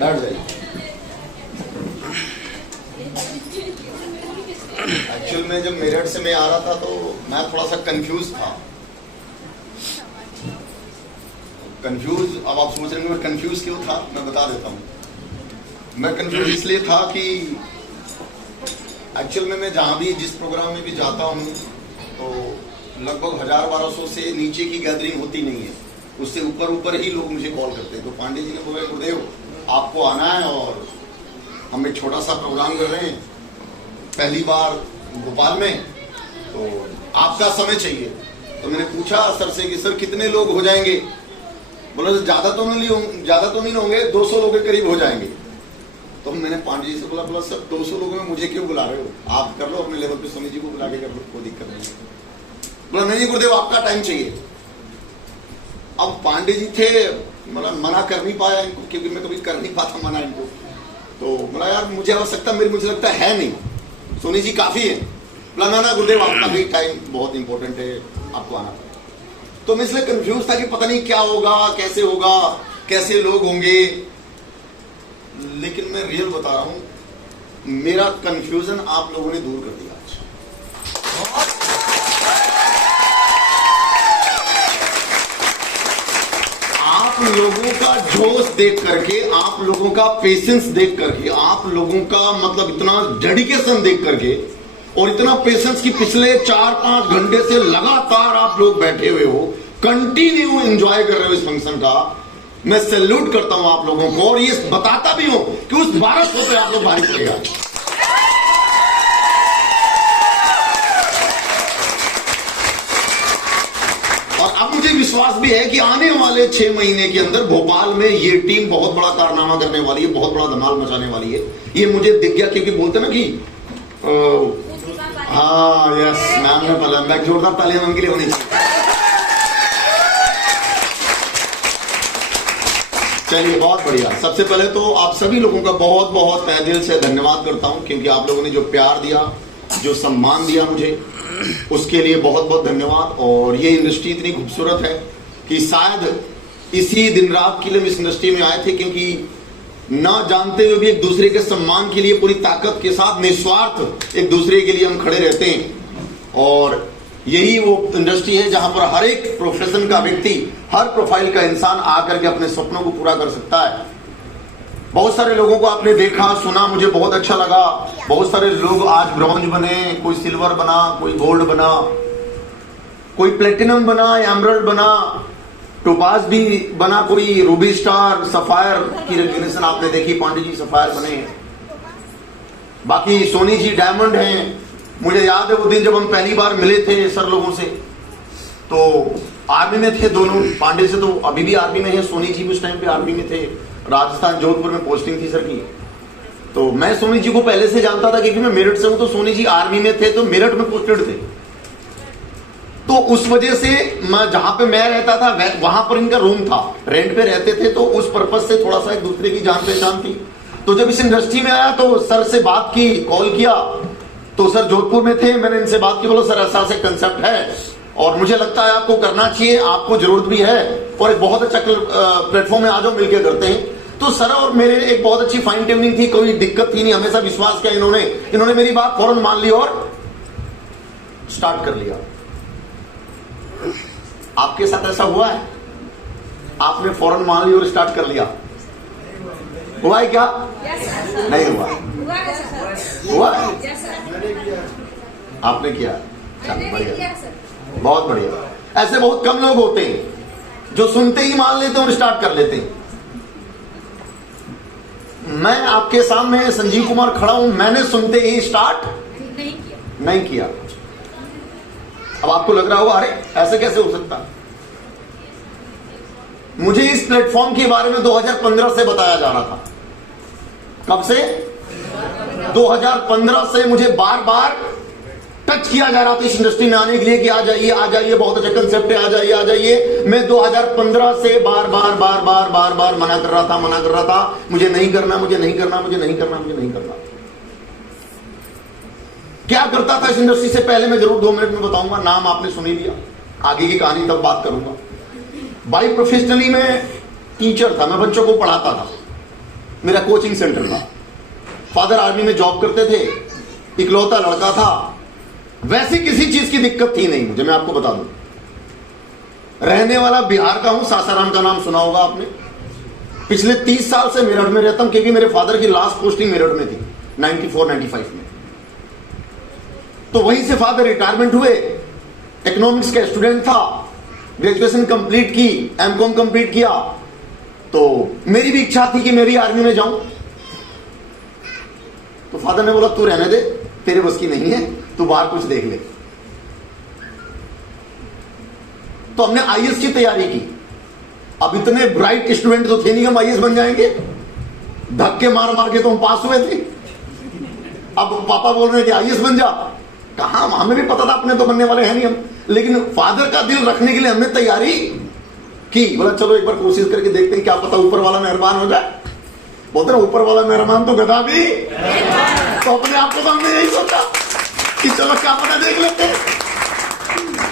बैठ जाइए। एक्चुअल में जब मेरठ से मैं आ रहा था तो मैं थोड़ा सा कंफ्यूज था। कंफ्यूज, अब आप सोच रहे हैं मैं कंफ्यूज क्यों था, मैं बता देता हूँ। मैं कंफ्यूज इसलिए था कि एक्चुअल में मैं जहाँ भी जिस प्रोग्राम में भी जाता हूँ तो लगभग 1000-1200 से नीचे की गैदरिंग होती नहीं है, उससे ऊपर ही लोग मुझे कॉल करते हैं। तो पांडे जी ने बोला गुरुदेव आपको आना है और हम एक छोटा सा प्रोग्राम कर रहे हैं, पहली बार भोपाल में, तो आपका समय चाहिए। तो मैंने पूछा सर से कि सर कितने लोग हो जाएंगे? बोला ज्यादा तो नहीं होंगे, 200 लोग के करीब हो जाएंगे। तो मैंने पांडे जी से बोला सर 200 लोगों में मुझे क्यों बुला रहे हो, आप कर लो अपने लेवल पे, स्वामी जी को बुला के कर लो, कोई दिक्कत नहीं। बोला नहीं गुरुदेव आपका टाइम चाहिए। अब पांडे जी थे, मतलब मना कर नहीं पाया इनको, क्योंकि मैं कभी कर नहीं पाता मना इनको। तो बोला यार मुझे आवश्यकता मुझे लगता है नहीं, सोनी जी काफी है। बोला ना गुरुदेव आपका भी टाइम बहुत इंपॉर्टेंट है, आपको आना पड़ेगा। तो मैं इसलिए कंफ्यूज था कि पता नहीं क्या होगा, कैसे लोग होंगे। लेकिन मैं रियल बता रहा हूं, मेरा कंफ्यूजन आप लोगों ने दूर कर दिया आज। आप लोगों का जोश देख करके, आप लोगों का पेशेंस देख करके, आप लोगों का मतलब इतना डेडिकेशन देख करके, और इतना पेशेंस कि पिछले 4-5 घंटे से लगातार आप लोग बैठे हुए हो, कंटिन्यू एंजॉय कर रहे हो इस फंक्शन का, मैं सैल्यूट करता हूं आप लोगों को। और ये बताता भी हूं कि उस 1200 पे आप लोग भारी पड़ेगा। और अब मुझे विश्वास भी है कि आने वाले 6 महीने के अंदर भोपाल में ये टीम बहुत बड़ा कारनामा करने वाली है, बहुत बड़ा धमाल मचाने वाली है। ये मुझे दिख गया, क्योंकि बोलते ना कि हाँ यस मैम ने बोला, मैं जोरदार तालियां उनके लिए होनी चाहिए। चलिए बहुत बढ़िया। सबसे पहले तो आप सभी लोगों का बहुत बहुत तहे दिल से धन्यवाद करता हूं, क्योंकि आप लोगों ने जो प्यार दिया, जो सम्मान दिया मुझे, उसके लिए बहुत बहुत धन्यवाद। और ये इंडस्ट्री इतनी खूबसूरत है कि शायद इसी दिन रात के लिए हम इस इंडस्ट्री में आए थे, क्योंकि ना जानते हुए भी एक दूसरे के सम्मान के लिए पूरी ताकत के साथ निस्वार्थ एक दूसरे के लिए हम खड़े रहते हैं। और यही वो इंडस्ट्री है जहां पर हर एक प्रोफेशन का व्यक्ति, हर प्रोफाइल का इंसान आकर के अपने सपनों को पूरा कर सकता है। बहुत सारे लोगों को आपने देखा, सुना, मुझे बहुत अच्छा लगा। बहुत सारे लोग आज ब्रॉन्ज बने, कोई सिल्वर बना, कोई गोल्ड बना, कोई प्लेटिनम बना, एमरल्ड बना, टोपाज भी बना, कोई रूबी स्टार, सफायर की रिकग्निशन आपने देखी, पांडे जी सफायर बने, बाकी सोनी जी डायमंड हैं। मुझे याद है वो दिन जब हम पहली बार मिले थे सर लोगों से, तो आर्मी में थे दोनों। पांडे से तो अभी भी आर्मी में है, सोनी जी भी उस टाइम पे आर्मी में थे, राजस्थान जोधपुर में पोस्टिंग थी सर की। तो मैं सोनी जी को पहले से जानता था, क्योंकि मैं मेरठ से हूं, तो सोनी जी आर्मी में थे तो मेरठ में पोस्टेड थे। तो उस वजह से मैं जहां पे मैं रहता था वहां पर इनका रूम था, रेंट पे रहते थे, तो उस पर्पज से थोड़ा सा एक दूसरे की जान पहचान थी। तो जब इस इंडस्ट्री में आया तो सर से बात की, कॉल किया, तो सर जोधपुर में थे, मैंने इनसे बात की, बोलो सर ऐसा से कंसेप्ट है और मुझे लगता है आपको करना चाहिए, आपको जरूरत भी है और एक बहुत अच्छा प्लेटफॉर्म में आ जाओ, मिलकर करते हैं। तो सर और मेरे एक बहुत अच्छी फाइन ट्यूनिंग थी, कोई दिक्कत थी नहीं, हमेशा विश्वास किया इन्होंने मेरी बात फौरन मान ली और स्टार्ट कर लिया। आपके साथ ऐसा हुआ है? आपने फौरन मान ली और स्टार्ट कर लिया? हुआ है क्या? नहीं हुआ? हुआ है? आपने किया? चलो बढ़िया, बहुत बढ़िया। ऐसे बहुत कम लोग होते हैं जो सुनते ही मान लेते हैं और स्टार्ट कर लेते हैं। मैं आपके सामने संजीव कुमार खड़ा हूं, मैंने सुनते ही स्टार्ट नहीं किया। अब आपको लग रहा होगा अरे ऐसे कैसे हो सकता? मुझे इस प्लेटफॉर्म के बारे में 2015 से बताया जा रहा था। कब से? 2015 से मुझे बार बार टच किया जा रहा था इस इंडस्ट्री में आने के लिए कि आ जाइए, बहुत अच्छा कंसेप्ट है, आ जाइए। मैं 2015 से बार बार मना कर रहा था, मुझे नहीं करना। क्या करता था इस इंडस्ट्री से पहले मैं जरूर 2 मिनट में बताऊंगा, नाम आपने सुन ही लिया, आगे की कहानी तब बात करूंगा। बाई प्रोफेशनली मैं टीचर था, मैं बच्चों को पढ़ाता था। मेरा कोचिंग सेंटर था। फादर आर्मी में जॉब करते थे, इकलौता लड़का था, वैसी किसी चीज की दिक्कत थी नहीं मुझे। मैं आपको बता दूं, रहने वाला बिहार का हूं, सासाराम का नाम सुना होगा आपने। पिछले 30 साल से मेरठ में रहता हूं, क्योंकि मेरे फादर की लास्ट पोस्टिंग मेरठ में थी 94-95 में। तो वहीं से फादर रिटायरमेंट हुए। इकोनॉमिक्स का स्टूडेंट था, ग्रेजुएशन कंप्लीट की, एमकॉम कंप्लीट किया। तो मेरी भी इच्छा थी कि मैं भी आर्मी में जाऊं। तो फादर ने बोला तू रहने दे, तेरे बस की नहीं है, तू बाहर कुछ देख ले। तो हमने आईएएस की तैयारी की। अब इतने ब्राइट स्टूडेंट तो थे नहीं हम आईएएस बन जाएंगे, धक्के मार मार के तो हम पास हुए थे। अब पापा बोल रहे हैं कि आईएएस बन जा, कहा, हमें भी पता था अपने तो बनने वाले हैं नहीं हम, लेकिन फादर का दिल रखने के लिए हमने तैयारी की। बोला चलो एक बार कोशिश करके देखते हैं, क्या पता ऊपर वाला मेहरबान हो जाए। बोलते ना ऊपर वाला मेहरबान तो गधा भी। तो अपने आप को तो हमने यही सोचा कि चलो क्या पता देख लेते हैं।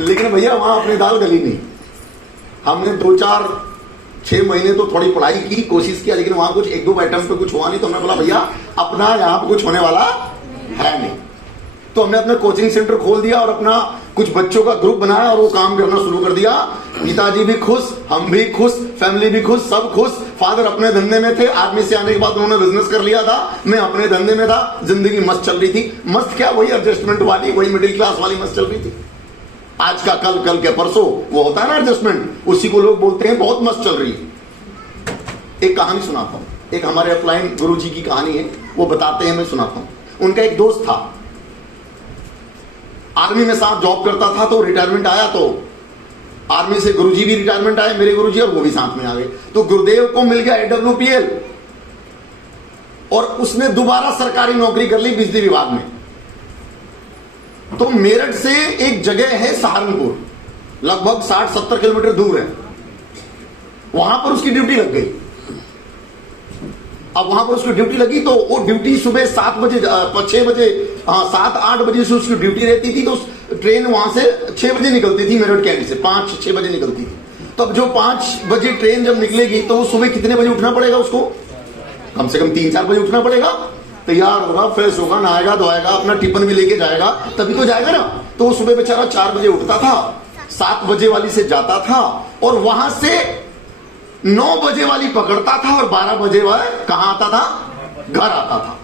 लेकिन भैया वहां अपनी दाल गली नहीं। हमने 2-4-6 महीने तो थोड़ी पढ़ाई की, कोशिश किया, लेकिन वहां कुछ 1-2 आइटम पे कुछ हुआ नहीं। तो हमने बोला भैया अपना यहाँ पे कुछ होने वाला है नहीं। तो हमने अपना कोचिंग सेंटर खोल दिया और अपना कुछ बच्चों का ग्रुप बनाया और वो काम करना शुरू कर दिया। पिताजी भी खुश, हम भी खुश, फैमिली भी खुश, सब खुश। फादर अपने धंधे में थे, आर्मी से आने के बाद उन्होंने बिजनेस कर लिया था, मैं अपने धंधे में था। जिंदगी मस्त चल रही थी। मस्त क्या, वही एडजस्टमेंट वाली, वही मिडिल क्लास वाली मस्त चल रही थी। आज का कल, कल के परसों, वो होता है ना एडजस्टमेंट, उसी को लोग बोलते हैं बहुत मस्त चल रही है। एक कहानी सुनाता हूं, एक हमारे अपलाइन गुरु जी की कहानी है, वो बताते हैं, मैं सुनाता हूं। उनका एक दोस्त था, आर्मी में साथ जॉब करता था। तो रिटायरमेंट आया, तो आर्मी से गुरुजी भी रिटायरमेंट आए, मेरे गुरुजी, और वो भी साथ में आ गए। तो गुरुदेव को मिल गया AWPL और उसने दोबारा सरकारी नौकरी कर ली बिजली विभाग में। तो मेरठ से एक जगह है सहारनपुर, लगभग 60-70 किलोमीटर दूर है, वहां पर उसकी ड्यूटी लग गई। अब वहां पर उसकी ड्यूटी लगी तो वो ड्यूटी सुबह 7 बजे 6 बजे 7-8 बजे से उसकी ड्यूटी रहती थी। तो ट्रेन वहां से 6 बजे निकलती थी, मेरठ कैंट से 5-6 बजे निकलती थी। तब जो 5 बजे ट्रेन जब निकलेगी तो वो सुबह कितने बजे उठना पड़ेगा उसको? कम से कम 3-4 बजे उठना पड़ेगा। तैयार होगा, फ्रेश होगा, नहाएगा धोएगा, अपना टिफिन भी लेके जाएगा, तभी तो जाएगा ना। तो वो सुबह बेचारा 4 बजे उठता था, 7 बजे वाली से जाता था और वहां से 9 बजे वाली पकड़ता था और 12 बजे वाला कहां आता था? घर आता था।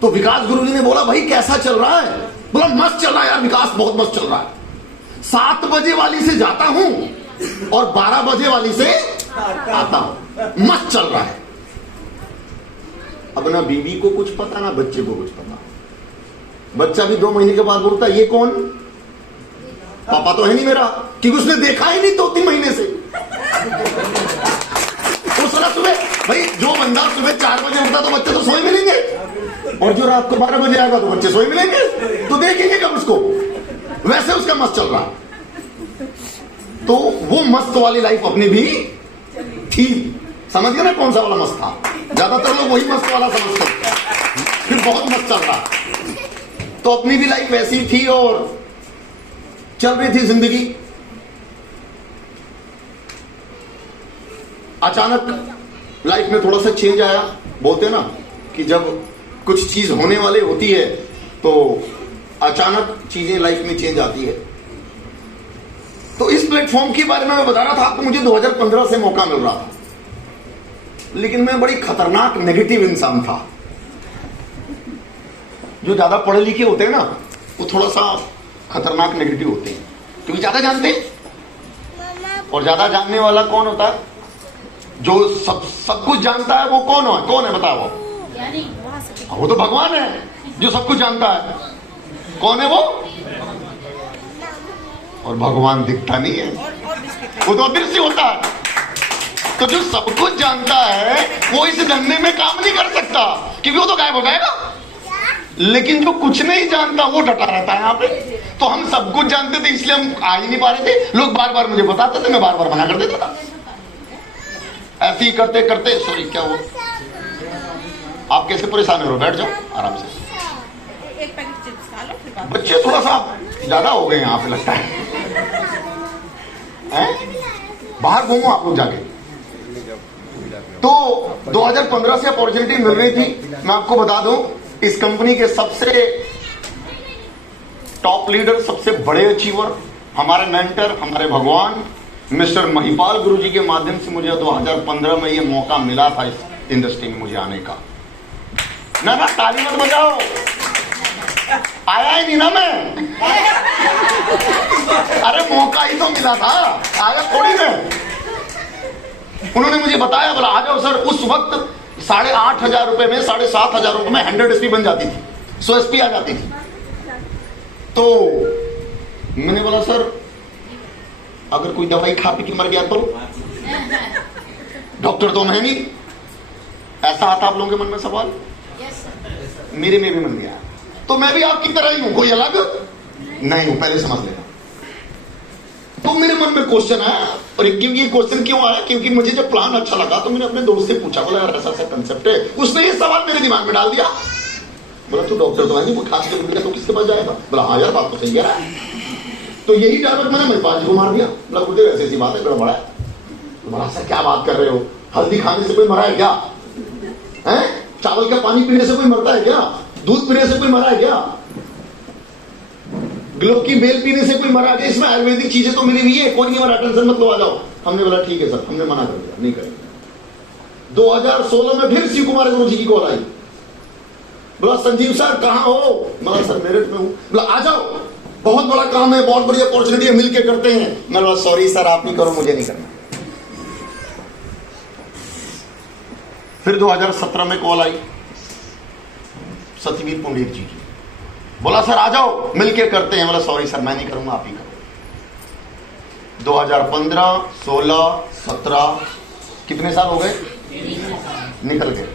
तो विकास गुरुजी ने बोला भाई कैसा चल रहा है? बोला मस्त चल रहा है यार विकास, बहुत मस्त चल रहा है। 7 बजे वाली से जाता हूं और 12 बजे वाली से आता हूं, मस्त चल रहा है। अब ना बीवी को कुछ पता ना बच्चे को कुछ पता। बच्चा भी 2 महीने के बाद बोलता ये कौन? पापा तो है नहीं मेरा, क्योंकि उसने देखा ही नहीं 2-3 महीने से। तो साला सुबह भाई, जो बंदा सुबह 4 बजे उठता तो बच्चे तो सोए मिलेंगे, और जो रात को 12 बजे आएगा तो बच्चे सोए मिलेंगे, तो देखेंगे कब उसको? वैसे उसका मस्त चल रहा है। तो वो मस्त वाली लाइफ अपनी भी थी। समझ गए ना कौन सा वाला मस्त था? ज्यादातर लोग वही मस्त वाला समझते हैं, फिर बहुत मस्त चल रहा। तो अपनी भी लाइफ वैसी थी और चल रही थी जिंदगी। अचानक लाइफ में थोड़ा सा चेंज आया। बोलते हैं ना कि जब कुछ चीज होने वाली होती है तो अचानक चीजें लाइफ में चेंज आती है। तो इस प्लेटफॉर्म के बारे में मैं बता रहा था आपको, मुझे 2015 से मौका मिल रहा था, लेकिन मैं बड़ी खतरनाक नेगेटिव इंसान था। जो ज्यादा पढ़े लिखे होते हैं ना वो थोड़ा सा खतरनाक नेगेटिव होते हैं, क्योंकि ज्यादा जानते हैं। और ज्यादा जानने वाला कौन होता है? जो सब कुछ जानता है वो कौन है बताओ? वो तो भगवान है जो सब कुछ जानता है। कौन है वो? और भगवान दिखता नहीं है, वो तो अदृश्य होता है। तो जो सब कुछ जानता है वो इस धंधे में काम नहीं कर सकता, क्योंकि वो तो गायब हो जाएगा। लेकिन जो कुछ नहीं जानता वो डटा रहता है यहाँ पे। तो हम सब कुछ जानते थे, इसलिए हम आ ही नहीं पा रहे थे। लोग बार बार मुझे बताते थे, मैं बार बार मना कर देता था। ऐसे ही करते करते, सॉरी क्या हुआ? आप कैसे परेशान हो रहे हो? बैठ जाओ आराम से। एक पैकेट चिप्स खा लो, फिर बात। बच्चे थोड़ा सा ज्यादा हो गए यहाँ पे लगता है, हैं? बाहर घूमो आप लोग जाके। तो 2015 से अपॉर्चुनिटी मिल रही थी। मैं आपको बता दूं, इस कंपनी के सबसे टॉप लीडर, सबसे बड़े अचीवर, हमारे मेंटर, हमारे भगवान मिस्टर महिपाल गुरुजी के माध्यम से मुझे 2015 में ये मौका मिला था इस इंडस्ट्री में मुझे आने का। ना ताली मत बजाओ, आया ही नहीं ना मैं। अरे मौका ही तो मिला था, आया थोड़ी में। उन्होंने मुझे बताया, बोला आ जाओ सर। उस वक्त 8,500 रुपए में, 7,500 रुपए में 100 SP बन जाती थी, 100 SP आ जाती थी। तो मैंने बोला सर अगर कोई दवाई खा पी के मर गया तो? डॉक्टर तो मैं नहीं। ऐसा आता आप लोगों के मन में सवाल? मेरे में भी मन गया। तो मैं भी आपकी तरह ही हूं, कोई अलग नहीं हूं, पहले समझ लेना। तो मेरे मन में क्वेश्चन आया, और ये क्वेश्चन क्यों आया? क्योंकि मुझे जब प्लान अच्छा लगा तो मैंने अपने दोस्त से पूछा, बोला यार ऐसा कंसेप्ट है। उसने ये सवाल मेरे दिमाग में डाल दिया, बोला तू डॉक्टर तो है नहीं, वो खास कर तो किसके पास जाएगा? बोला हाँ यार बात तो सही है। तो यही डायवर्ट मैंने महिपाल जी को मार दिया। बोला गुरुदेव ऐसी ऐसी बात है, गड़बड़ा है। बोला सर क्या बात कर रहे हो? हल्दी खाने से कोई मरा है क्या? है? चावल का पानी पीने से कोई मरता है क्या? दूध पीने से कोई मरा है क्या? ग्लोब की बेल पीने से कोई मरा है? इसमें आयुर्वेदिक चीजें तो मिली हुई है, कोई नहीं मरा, टेंशन मत लो, आ जाओ। हमने बोला ठीक है सर, हमने मना कर दिया, नहीं करेंगे। 2016 में फिर शिव कुमार गुरु जी की कॉल आई। बोला संजीव सर कहां हो? बोला सर मेरठ में हूं। बोला आ जाओ, बहुत बड़ा काम है, बहुत बड़ी अपॉर्चुनिटी है, मिलके करते हैं। मैं बोला सॉरी सर आप नहीं करो, मुझे नहीं करना। फिर 2017 में कॉल आई सत्यवीर पुंडीर जी की। बोला सर आ जाओ मिलके करते हैं। बोला सॉरी सर मैं नहीं करूंगा, आप ही करो। 2015, 16, 17 कितने साल हो गए? निकल गए।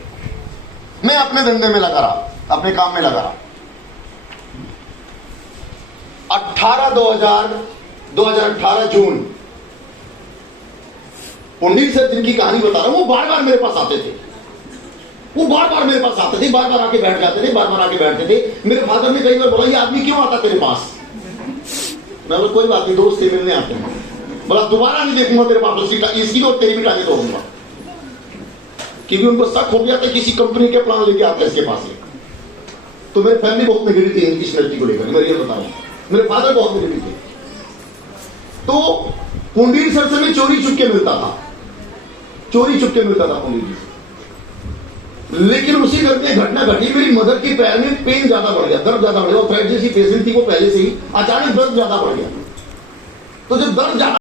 मैं अपने धंधे में लगा रहा, अपने काम में लगा रहा। 2018 जून, पुंडीर सर जिनकी कहानी बता रहा हूं, वो बार बार मेरे पास आते थे। वो बार बार मेरे पास आते थे, बार बार आके बैठ जाते थे, बार बार आके बैठते थे। मेरे फादर ने कई बार बोला ये आदमी क्यों आता तेरे पास? मैं बोला कोई बात नहीं, दोस्त से मिलने आते हैं। बोला दोबारा नहीं देखूंगा तेरे पास, इसकी और तेरी भी टांगे तोड़ूंगा। क्योंकि उनको शक हो गया था किसी कंपनी के प्लान लेके आता है इसके पास। तो मेरी फैमिली बहुत नेगेटिव थी इनकी स्मृति को लेकर, मैं ये बता रहा हूं। मेरे फादर बहुत नेगेटिव थे। तो पुंडीर सर से मैं चोरी चुपके मिलता था, चोरी चुपके मिलता था पुंडीर जी से। लेकिन उसी घर में घटना घटी, मेरी मदर के पैर में पेन ज्यादा बढ़ गया, दर्द ज्यादा बढ़ गया। फ्रैक्चर जैसी पेशेंट थी वो पहले से ही, अचानक दर्द ज्यादा बढ़ गया। तो जब दर्द ज्यादा